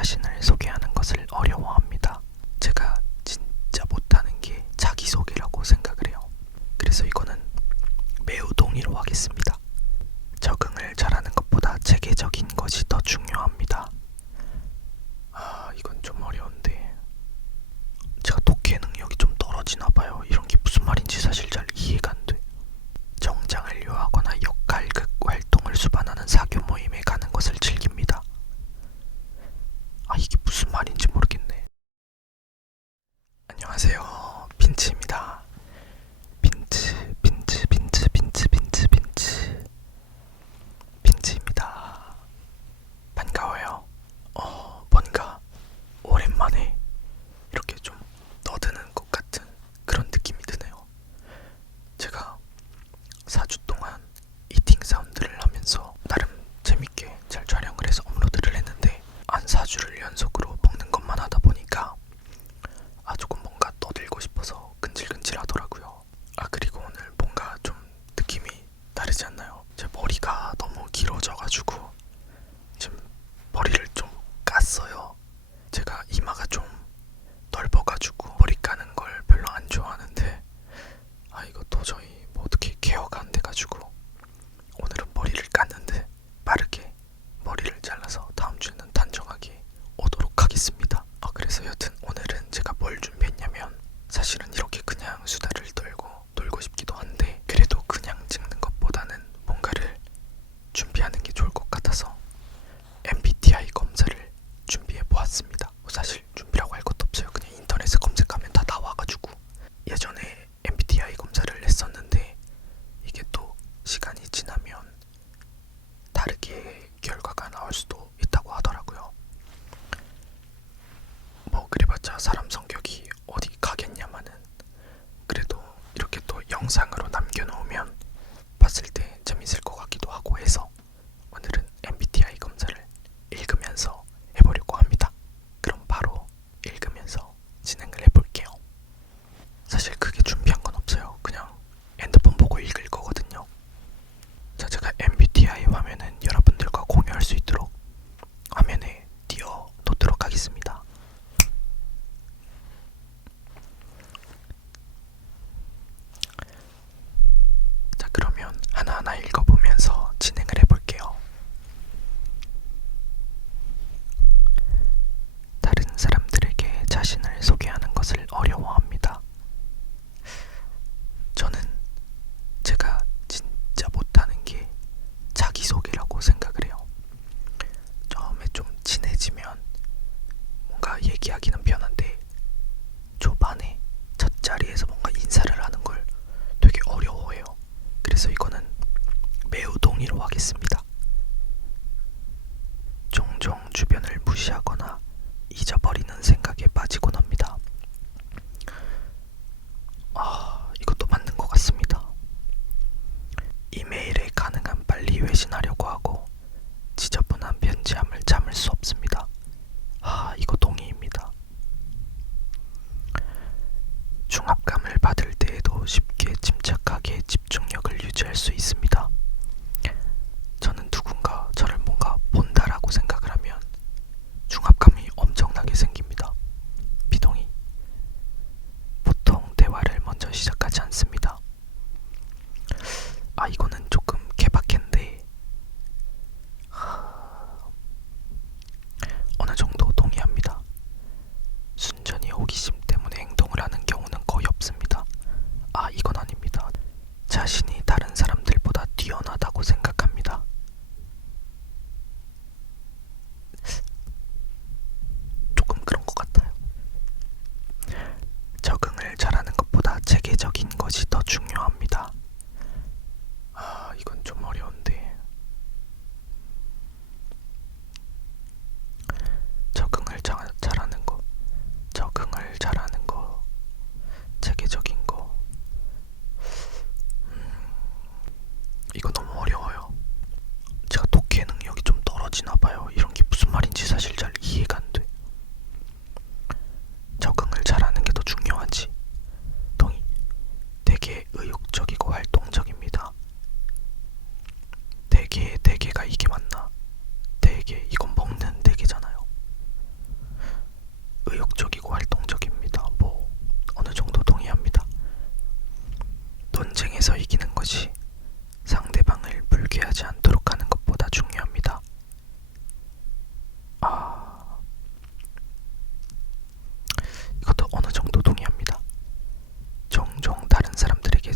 자신을 소개하는 것을 어려워합니다. 제가 진짜 못하는 게 자기소개라고 생각을 해요. 그래서 이거는 매우 동의로 하겠습니다. 적응을 잘하는 것보다 체계적인 것이 더 중요합니다. 이건 좀 어려운데 제가 독해 능력이 좀 떨어지나봐요. 이런 게 무슨 말인지 사실 잘 이해가 안 돼. 정장을 요하거나 역할극 활동을 수반하는 사교 모임에 가는 것을 즐깁니다. 이게 무슨 말인지 모르겠네. 안녕하세요, 빈츠입니다. 빈츠입니다. 반가워요. 뭔가 오랜만에 이렇게 좀 떠드는 것 같은 그런 느낌이 드네요. 제가 4주 동안 이팅 사운드를 하면서 나름 재밌게 잘 촬영을 해서 업로드를 했는데 한 4주를 연속으로 먹는 것만 하다 보니까 조금 뭔가 떠들고 싶어서 근질근질 하더라고요. 그리고 오늘 뭔가 좀 느낌이 다르지 않나요? 제 머리가 너무 길어져가지고 지금 머리를 좀 깠어요. 제가 이마가 좀 넓어가지고 머리 까는 걸 별로 안 좋아하는데 이거 도저히 뭐 어떻게 케어가 안 돼가지고 오늘은 머리를 깠는데 빠르게 머리를 잘라서 다음 주에는 단정하게 오도록 하겠습니다. 그래서 여튼 오늘은 제가 뭘 준비했냐면 사실은 이렇게 그냥 수다를 떨고 놀고 싶기도 한데 그래도 그냥 찍는 것보다는 뭔가를 준비하는 게 좋을 것 같아서 MBTI 검사를 준비해 보았습니다. 사실 준비라고 할 것도 없어요. 그냥 인터넷에 검색하면 다 나와가지고 예전에 MBTI 검사를 했었는데 이게 또 시간이 지나면 다르게 결과가 나올 수도 있다고 하더라고요. 뭐 그래봤자 사람 성격이 어디 가겠냐마는 그래도 이렇게 또 영상으로 남겨놓으면 봤을 때 재밌을 것 같기도 하고 해서 오늘은 MBTI 검사를 읽으면서 해보려고 합니다. 그럼 바로 읽으면서 진행을 해볼게요. 사실 크게 준비한 건 없어요. 그냥 핸드폰 보고 읽을 거거든요. 자, 제가 MBTI 화면은 여러분들과 공유할 수 있도록 화면에 띄워 놓도록 하겠습니다. 자, 그러면 하나하나 읽어보면서 진행을 해볼게요. 다른 사람들에게 자신을 소개하는 것을 어려워합니다. 저는 제가 진짜 못하는 게 자기소개라고 생각을 해요. 처음에 좀 친해지면 뭔가 얘기하기는 편한데 초반에 첫 자리에서 뭔가 인사를 하는 걸 되게 어려워해요. 그래서 이거는 매우 동의로 하겠습니다. 종종 주변을 무시하거나 잊어버리는 생각에 빠지곤 합니다. 이것도 맞는 것 같습니다. 이메일에 가능한 빨리 회신하려고 하고 지저분한 편지함을 참을 수 없습니다. 이거 동의입니다. 중압감을 받을 때에도 쉽게 침착하게 집중력을 유지할 수 있습니다. 저는 누군가 저를 뭔가 본다라고 생각을 하면 중압감이 엄청나게 생깁니다. 비동의. 보통 대화를 먼저 시작하지 않습니다. 이거는 조금 케바케인데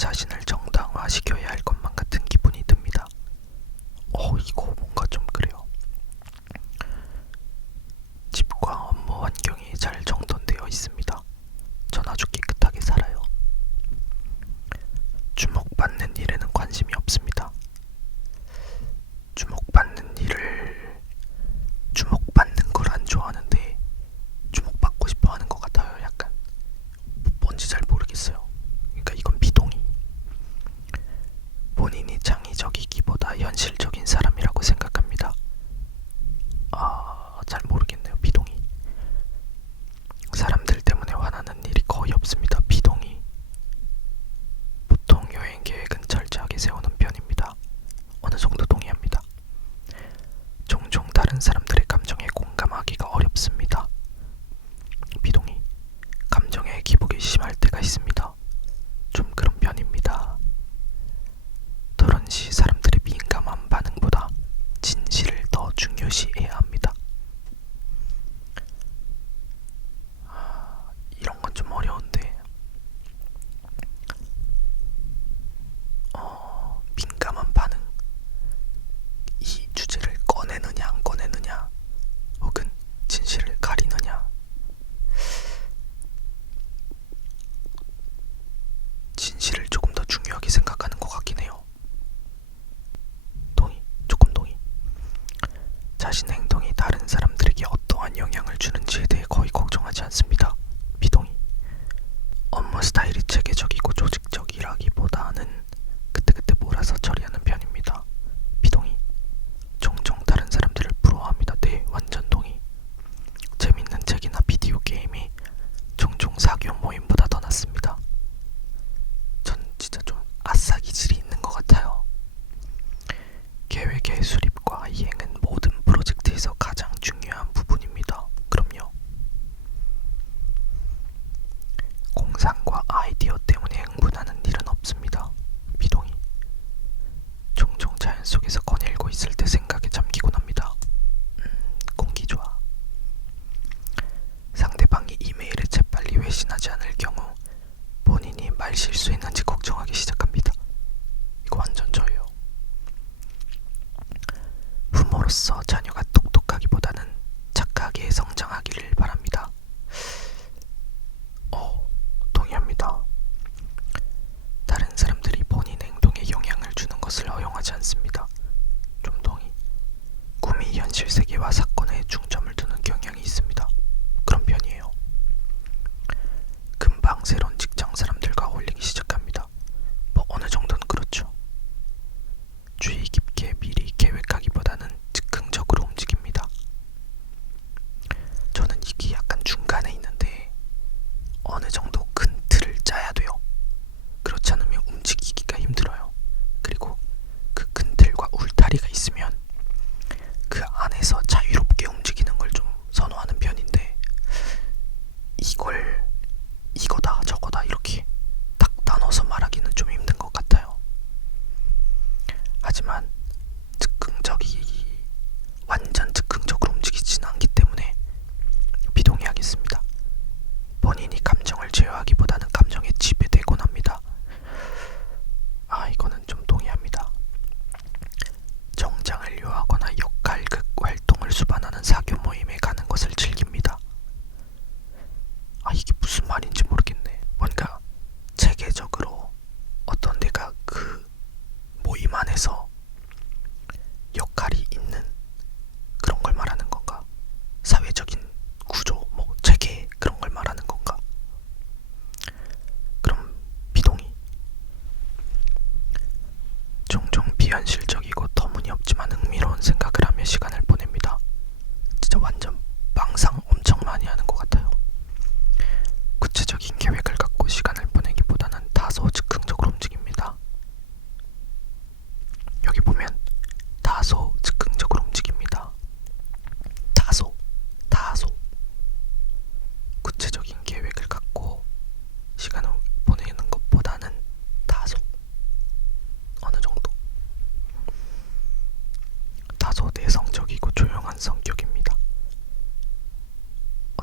자신을 정당화시켜야 할 것만 같은 기분이 듭니다. 이거 뭔가 좀 그래요. 집과 업무 환경이 잘 정돈되어 있습니다. 전 아주 깨끗하게 살아요. 주목받는 일에는 관심이 없습니다. 주목받는 걸 안 좋아하는데 주목받고 싶어 하는 것 같아요. 약간 뭔지 잘 모르겠어요. 그러니까 이건 비동의. 본인이 창의적이기보다 현실적인 사람이라고 생각합니다. 잘 모르겠네요. 비동의. 사람들 때문에 화나는 일이 거의 없습니다. 비동의. 보통 여행 계획은 철저하게 세우는 편입니다. 어느 정도 동의합니다. 종종 다른 사람들의 감정에 공감하기가 어렵습니다. 비동의. 감정에 기복이 심할 때가 있습니다. 좀 그런 편입니다. 토론 시 사람들의 민감한 반응보다 진실을 더 중요시해야 합니다. 이런 건 좀 어려운데 민감한 반응, 이 주제를 꺼내느냐 안 꺼내느냐, 혹은 진실을 가리느냐. 진실을 조금 더 중요하게 생각하는 것 같긴 해요. 동의, 조금 동의. 자신의 행동이 다른 사람들에게 어떠한 영향을 주는지에 대해 거의 걱정하지 않습니다. 비동의. 업무 스타일이 체계적이고 조직적이라기보다는 그때그때 몰아서 처리하는 편입니다. 비동의. 종종 다른 사람들을 부러워합니다. 네, 완전 동의. 재밌는 책이나 비디오 게임이 종종 사교 모임보다 더 낫습니다. 전 진짜 좀 아싸 기질이 있는 것 같아요. 계획의 수립과 이행은 모든 프로젝트에서 가장 중요한 부분입니다. 그럼요. 공상과 아이디어 때문에 흥분하는 일은 없습니다. 비동의. 종종 자연 속에서 거닐고 있을 때 생각에 잠기곤 합니다. 공기 좋아. 상대방이 이메일에 재빨리 회신하지 않을 경우 본인이 말 실수했는지 걱정하기 시작합니다. 이거 완전 저예요. 부모로서 자녀가 똑똑하기보다는 착하게 성장하기를 바랍니다. 동의합니다. 다른 사람들이 본인 행동에 영향을 주는 것을 허용하지 않습니다. 좀 동의. 꿈이 현실 세계와 사건에 중점을 두는 경향이 있습니다. 그런 편이에요. 금방 새로운 직장 사람들과 어울리기 시작합니다. 뭐 어느 정도는 그렇죠. 주의 깊게 미리 계획하기보다는 즉흥적으로 움직입니다. 저는 이게 약간 중간에 있는데 어느 정도 큰 틀을 짜야 돼요. 그렇지 않으면 움직이기가 힘들어요. 그리고 그 큰 틀과 울타리가 있으면 그 안에서 자유롭게 움직이는 걸 좀 선호하는 편인데, 이걸 이거다 저거다 이렇게 딱 나눠서 말하기는 좀 힘든 것 같아요. 하지만 완전 즉흥적으로 움직이지는 않기 때문에 비동의하겠습니다. 본인이 감정을 제어하기보다는 감정에 지배되곤 합니다. 이거는 좀 동의합니다. 정장을 요하거나 역할극 활동을 수반하는 사교 모임에 가는 것을 즐깁니다. 이게 무슨 말인지 모르겠네. 뭔가 체계적으로 어떤 데가 그 모임 안에서 역할이 있는 그런 걸 말하는 건가? 사회적인 구조, 뭐 체계 그런 걸 말하는 건가? 그럼 비동의. 종종 비현실적이고 터무니없지만 흥미로운 생각을 하며 시간을 보냅니다. 진짜 완전 망상 엄청 많이 하는 것 같아요. 구체적인 계획을 갖고 시간을 보내기보다는 다소 즉흥적으로 움직입니다. 여기 보면 다소 즉흥적으로 움직입니다. 다소 구체적인 계획을 갖고 시간을 보내는 것보다는 다소, 어느 정도. 다소 내성적이고 조용한 성격입니다.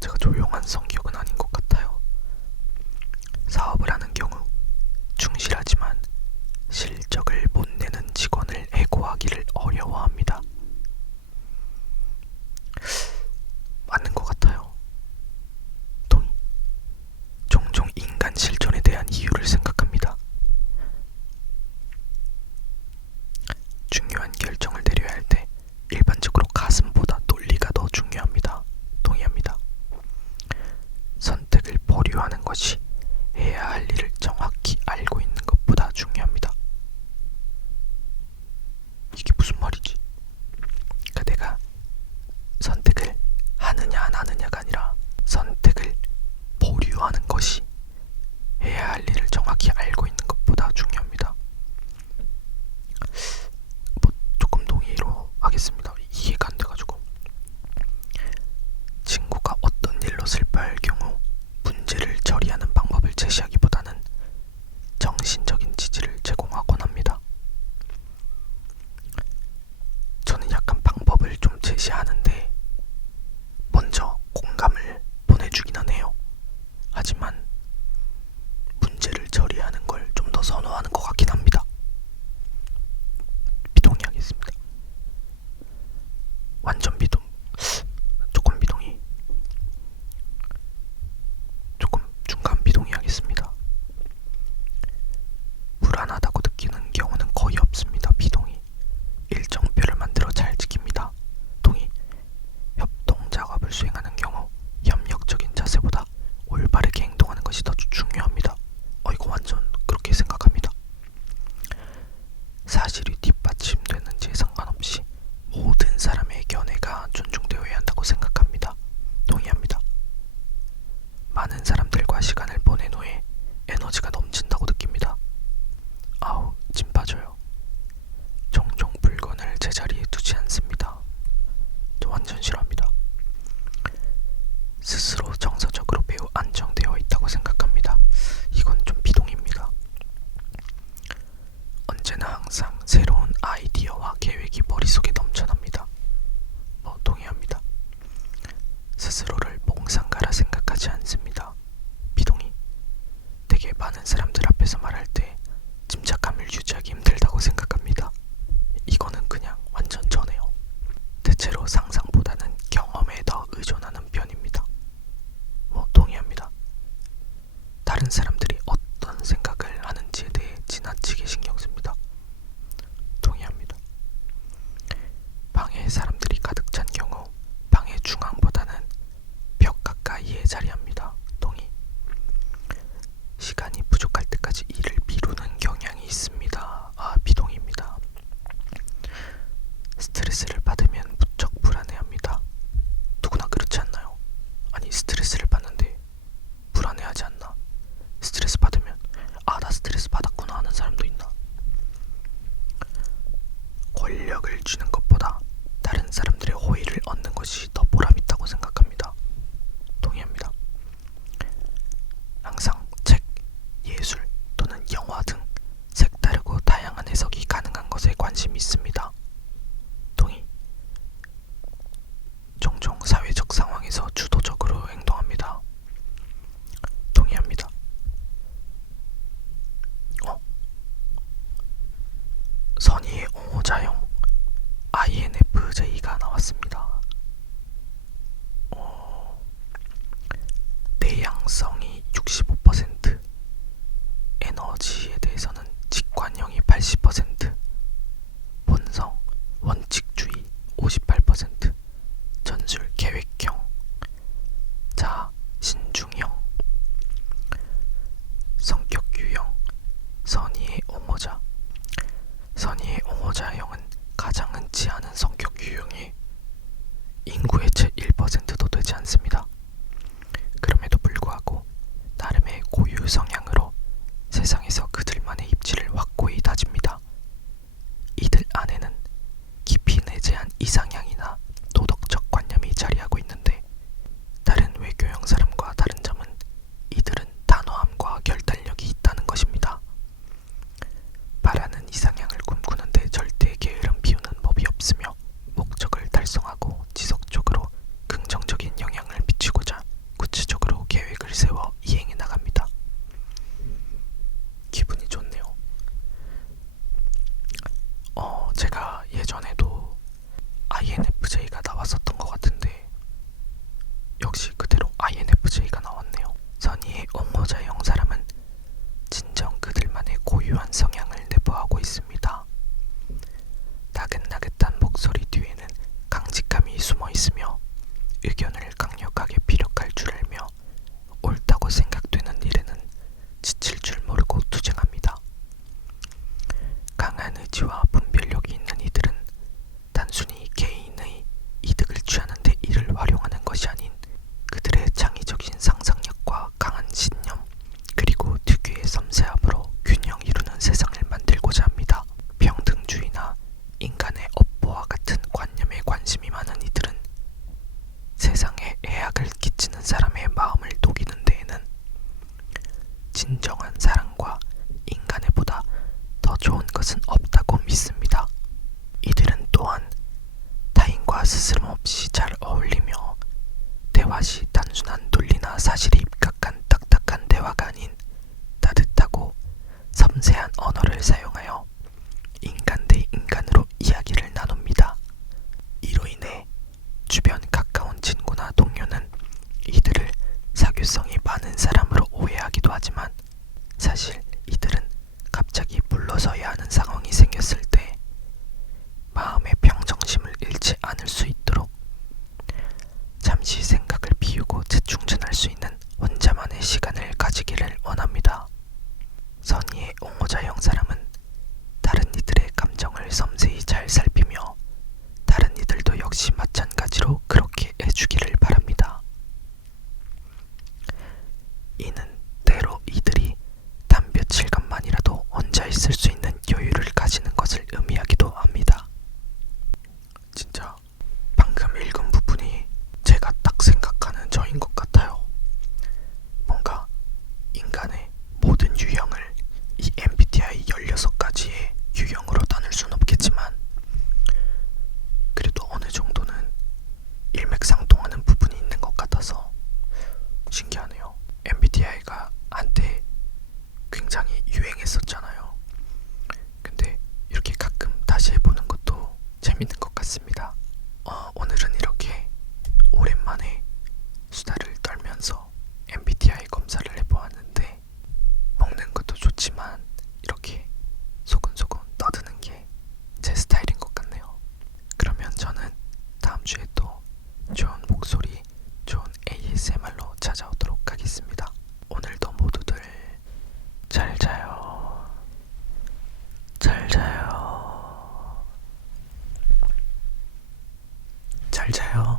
제가 조용한 성격은 아닌 것 같아요. 사업을 하는 경우 충실하지만 선택을 하느냐 안 하느냐가 아니라 선택을 보류하는 것이 해야 할 일을 정확히 알고 있는 것보다 중요합니다. 뭐 조금 동의로 하겠습니다. 이해가 안 돼가지고. 친구가 어떤 일로 슬퍼할 경우 문제를 처리하는 방법을 제시하기보다는 정신적인 지지를 제공하곤 합니다. 저는 약간 방법을 좀 제시하는데 먼저 공감을 보내주기는 해요. 하지만 문제를 처리하는 걸 좀 더 선호하는 것 같긴 합니다. 비동의하겠습니다. 완전 비동, 조금 비동의, 조금 중간 비동의하겠습니다. 불안하다고 느끼는 경우는 거의 없습니다. 비동의. 일정표를 만들어 잘 지킵니다. 동의. 협동 작업을 수행하는 경우 협력적인 자세보다 올바르게 행동하는 것이 더 중요합니다. 이거 완전 그렇게 생각합니다. 사실이 뒷받침되는지에 상관없이 모든 사람의 견해가 존중되어야 한다고 생각합니다. 동의합니다. 많은 사람들과 시간을 보낸 후에 에너지가 넘친다고 느낍니다. 아우, 찐 빠져요. 종종 물건을 제자리에 두지 않습니다. 저 완전 싫어합니다. 스스로 정서적으로 매우 안정되어 있다고 생각합니다. 이건 좀 비동의입니다. 언제나 항상 새로운 아이디어와 계획이 머릿속에 넘쳐납니다. 동의합니다. 스스로를 몽상가라 생각하지 않습니다. 비동의. 되게 많은 사람들 앞에서 말할 때 침착함을 유지하기 힘들다고 생각합니다. 이거는 그냥 완전 저네요. 대체로 상상보다는 경험에 더 의존하는 편입니다. 동의합니다. 다른 사람들이 어떤 생각을 하는지에 대해 지나치게 신경 씁니다. 동의합니다. 방에 사람들이 가득 찬 경우 방의 중앙보다는 벽 가까이에 자리합니다. 동의. 시간이 부족할 때까지 일을 미루는 경향이 있습니다. 비동의입니다. 스트레스를 받으면 무척 불안해합니다. 누구나 그렇지 않나요? 아니, 스트레스를 받는데 불안해하지 않나? 스트레스 받으면 나 스트레스 받았구나 하는 사람도 있나? 권력을 쥐는 것보다 다른 사람들의 호의를 얻는 것이 더 보람있다고 생각합니다. 동의합니다. 항상 책, 예술 또는 영화 등 색다르고 다양한 해석이 가능한 것에 관심이 있습니다. 동의. 종종 사회적 상황에서 주도적으로 행동합니다. 동의합니다. 선의의 옹호자형 INFJ가 나왔습니다. 내향성이 65%, 에너지에 대해서는 직관형이 80%, 본성, 원칙주의 58%, 전술, 계획형, 자, 신중형, 성격 유형, 선의의 옹호자. 선의의 옹호자형은 가장 흔치 않은 성격 유형이 인구의 채 1%도 되지 않습니다. 그럼에도 불구하고 나름의 고유 성향으로 세상에서 그들만의 입지를 확고히 다집니다. 이들 안에는 깊이 내재한 이상향이나 도덕적 관념이 자리하고 있는데 다른 외교형 사람과 다른 점은 이들은 단호함과 결단력이 있다는 것입니다. 바라는 이상향을 꿈꾸는데 절대 게으름 피우는 법이 없으며 목적을 달성하고 지속적으로 긍정적인 영향을 미치고자 구체적으로 계획을 세워 이행해 나갑니다. 기분이 좋네요. 제가 예전에도 INFJ가 나왔었던 것 같은데 역시 그대로 INFJ가 나왔네요. 선의의 옹호자형 사람은 진정 그들만의 고유한 성향을 내포하고 있습니다. 나긋나긋한 목소리 뒤에는 강직함이 숨어 있으며 의견을 강력하게 피력할 줄 알며 옳다고 생각되는 일에는 지칠 줄 모르고 투쟁합니다. 강한 의지와 분별력이 있는 이들은 단순히 개인의 이득을 취하는 데 진정한 사랑과 인간애보다 더 좋은 것은 없다고 믿습니다. 이들은 또한 타인과 스스럼없이 잘 어울리며 대화 시 단순한 논리나 사실에 입각한 딱딱한 대화가 아닌 따뜻하고 섬세한 언어를 사용하여 인간 대 인간으로 이야기를 나눕니다. 이로 인해 주변 가까운 친구나 동료는 이들을 사교성이 많은 사람으로 오해하기도 하지만 사실 이들은 갑자기 물러서야 하는 상황이 생겼을 때 마음의 평정심을 잃지 않을 수 있도록 잠시 생각을 비우고 재충전할 수 있는 혼자만의 시간을 가지기를 원합니다. 선의의 옹호자형 사람은 다른 이들의 감정을 섬세히 잘 살피며 다른 이들도 역시 마찬가지로 그렇게 해주기를 바랍니다. 이는 때로 이들이 단 며칠간만이라도 혼자 있을 수 있는 여유를 가지는 것을 의미하기도 합니다. 진짜 방금 읽은 부분이 제가 딱 생각하는 저인 것 같아요. 뭔가 인간의 모든 유형을 이 MBTI 16가지의 유형으로 나눌 순 없겠지만 그래도 어느 정도는 일맥상통하는 부분이 있는 것 같아서 신기하네요. MBTI가 한때 굉장히 유행했었잖아요. 근데 이렇게 가끔 다시 해보는 것도 재밌는 것 같습니다. 오늘은 이렇게 오랜만에 수다를 떨면서 MBTI 검사를 해보았는데 먹는 것도 좋지만 이렇게 소근소근 떠드는 게 제 스타일인 것 같네요. 그러면 저는 다음 주에 또 좋은 목소리, 좋은 ASMR로 찾아오도록 하겠습니다. 오늘도 모두들 잘 자요. 잘 자요. 잘 자요.